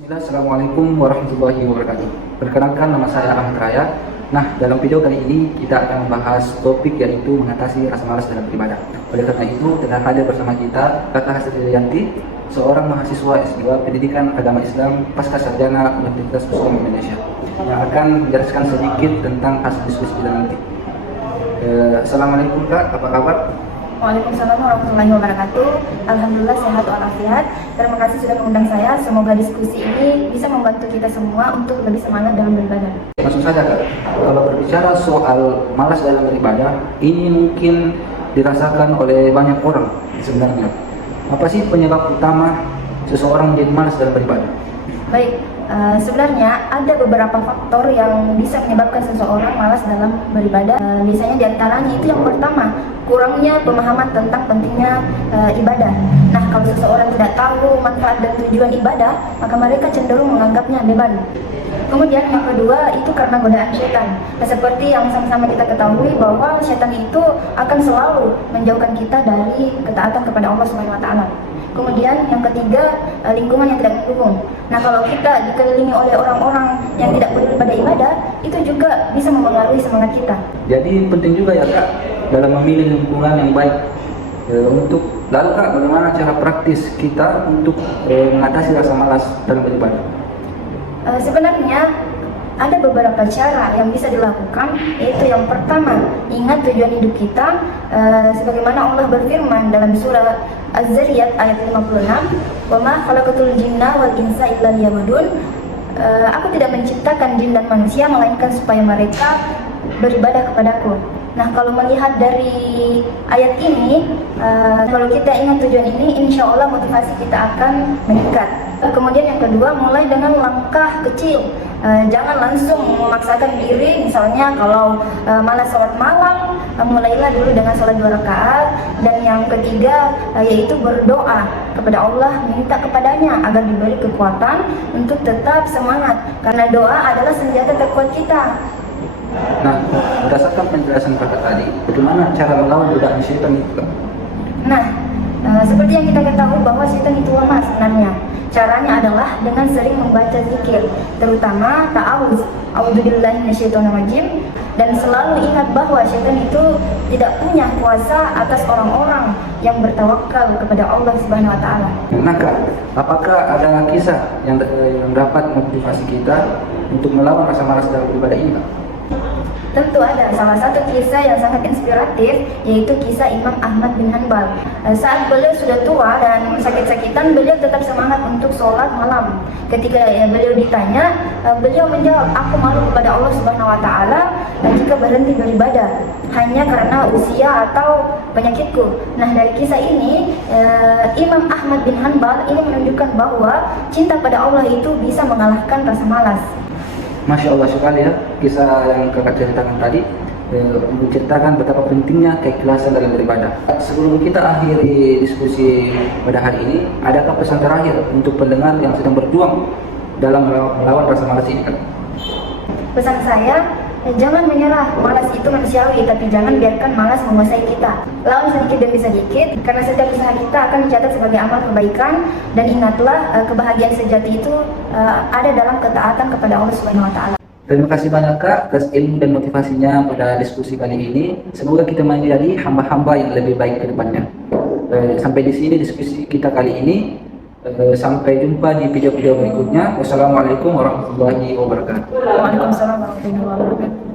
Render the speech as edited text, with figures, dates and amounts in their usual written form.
Bismillah, Assalamualaikum warahmatullahi wabarakatuh. Perkenalkan, nama saya Ahmad Raya. Nah, dalam video kali ini kita akan membahas topik yaitu mengatasi rasa malas dalam beribadah. Oleh karena itu, telah hadir bersama kita Kakak Hastri Yanti, seorang mahasiswa S2 Pendidikan Agama Islam Pasca Sarjana Universitas Muslim Indonesia, yang akan menjelaskan sedikit tentang hasil diskusi kita nanti. Assalamualaikum Kak, apa kabar? Waalaikumsalam warahmatullahi wabarakatuh. Alhamdulillah sehat walafiat. Terima kasih sudah mengundang saya. Semoga diskusi ini bisa membantu kita semua untuk lebih semangat dalam beribadah. Langsung saja Kak, kalau berbicara soal malas dalam beribadah, ini mungkin dirasakan oleh banyak orang sebenarnya. Apa sih penyebab utama seseorang menjadi malas dalam beribadah? Baik, sebenarnya ada beberapa faktor yang bisa menyebabkan seseorang malas dalam beribadah. Biasanya diantaranya itu yang pertama, kurangnya pemahaman tentang pentingnya ibadah. Nah, kalau seseorang tidak tahu manfaat dan tujuan ibadah, maka mereka cenderung menganggapnya beban. Kemudian yang kedua itu karena godaan setan. Nah, seperti yang sama-sama kita ketahui bahwa setan itu akan selalu menjauhkan kita dari ketaatan kepada Allah Subhanahu wa taala. Kemudian yang ketiga, lingkungan yang tidak mendukung. Nah, kalau kita dikelilingi oleh orang-orang yang tidak peduli pada ibadah, itu juga bisa mempengaruhi semangat kita. Jadi penting juga ya Kak dalam memilih lingkungan yang baik. Lalu Kak, bagaimana cara praktis kita untuk mengatasi rasa malas dalam beribadah? Sebenarnya ada beberapa cara yang bisa dilakukan, yaitu yang pertama, ingat tujuan hidup kita, sebagaimana Allah berfirman dalam surah Az-Zariyat ayat 56, "Wa ma khalaqatul jinna wal insa illa liya'budun." Aku tidak menciptakan jin dan manusia melainkan supaya mereka beribadah kepadaku. Nah, kalau melihat dari ayat ini, kalau kita ingat tujuan ini, insya Allah motivasi kita akan meningkat. Kemudian yang kedua, mulai dengan langkah kecil. Jangan langsung memaksakan diri. Misalnya kalau malas sholat malam, mulailah dulu dengan sholat 2 rakaat. Dan yang ketiga, yaitu berdoa kepada Allah, minta kepadanya agar diberi kekuatan untuk tetap semangat. Karena doa adalah senjata terkuat kita. Nah, berdasarkan penjelasan Kakak tadi, bagaimana cara melawan godaan syaitan itu Kak? Nah, seperti yang kita ketahui bahwa syaitan itu lemah sebenarnya. Caranya adalah dengan sering membaca zikir, terutama ta'awuz, a'udzubillahi minasyaitonirrajim, dan selalu ingat bahwa syaitan itu tidak punya kuasa atas orang-orang yang bertawakal kepada Allah Subhanahu wa taala. Nah Kak, apakah ada kisah yang dapat motivasi kita untuk melawan rasa malas dalam beribadah ini Kak? Tentu ada. Salah satu kisah yang sangat inspiratif yaitu kisah Imam Ahmad bin Hanbal. Saat beliau sudah tua dan sakit-sakitan, beliau tetap semangat untuk sholat malam. Ketika beliau ditanya, beliau menjawab, "Aku malu kepada Allah Subhanahu wa taala jika berhenti beribadah hanya karena usia atau penyakitku." Nah, dari kisah ini Imam Ahmad bin Hanbal ini menunjukkan bahwa cinta pada Allah itu bisa mengalahkan rasa malas. Masya Allah sekali ya, kisah yang Kakak ceritakan tadi menceritakan betapa pentingnya keikhlasan dalam beribadah. Sebelum kita akhiri diskusi pada hari ini, adakah pesan terakhir untuk pendengar yang sedang berjuang dalam melawan rasa malas ini Kak? Pesan saya, jangan menyerah. Malas itu manusiawi, tapi jangan biarkan malas menguasai kita. Lawan sedikit demi sedikit, karena setiap usaha kita akan dicatat sebagai amal kebaikan. Dan ingatlah, kebahagiaan sejati itu ada dalam ketaatan kepada Allah Subhanahu wa taala. Terima kasih banyak Kak atas ilmu dan motivasinya pada diskusi kali ini. Semoga kita menjadi hamba-hamba yang lebih baik ke depannya. Sampai di sini diskusi kita kali ini. Sampai jumpa di video-video berikutnya. Wassalamualaikum warahmatullahi wabarakatuh. Waalaikumsalam warahmatullahi wabarakatuh.